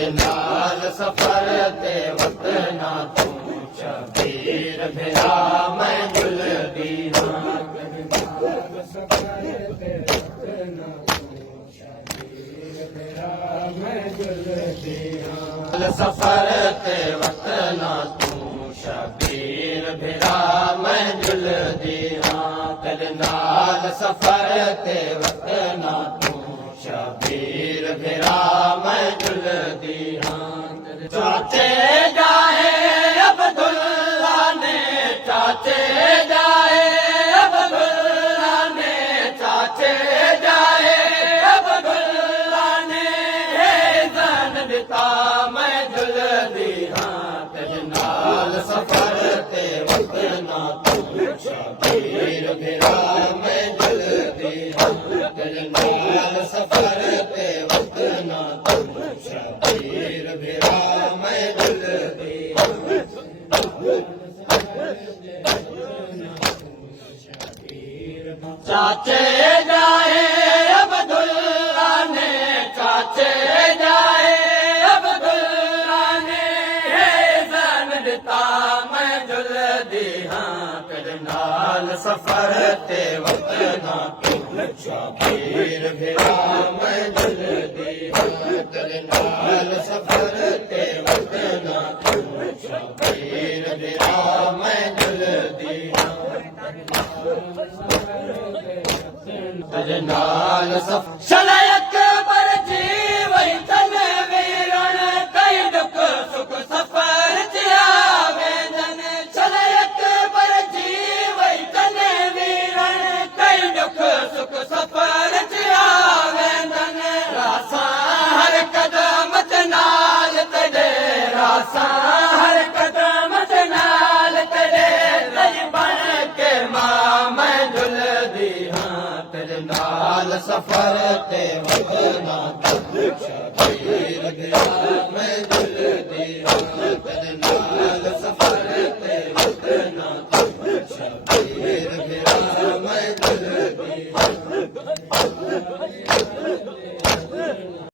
तेरे नाल सफर ते वतना तू शबीर भिरा मैं जुलदी हां सफर ते वतना तू शबीर भिरा मैं जुलदी हां तेरे नाल सफर ते वतना तू शबीर भिरा मैं जुलदी हां चाचे जाए अब्दुल्ला ने चाचे जाए अब्दुल्ला ने चाचे जाए अब्दुल्ला ने जान दिता मैं जुलदी हां तेरे नाल सफर ते वतना तू शबीर भिरा मैं जुलदी हां तेरे नाल सफर ते वतना तू शबीर भिरा मैं जुलदी चाचे जाए अब्दुल्ला ने चाचे जाए अब्दुल्ला ने जान दिता मैं जुलदी हां तेरे नाल सफर ते वतना तू शबीर भिरा मैं जुलदी हां तेरे नाल सफर ते वतना तू शबीर भिरा मैं जुलदी हां तेरे नाल सफर शलयक पर जीवई तन वीरण कई दुख सुख सफर आवे जन शलयक पर जीवई तन वीरण कई दुख सुख सफर आवे जन रासा हर कदम च नाल तेरे रासा हर कदम च नाल तेरे लई बन के मां मैं जुलदी हां तेरे नाल सफर ते वतना तू शबीर भिरा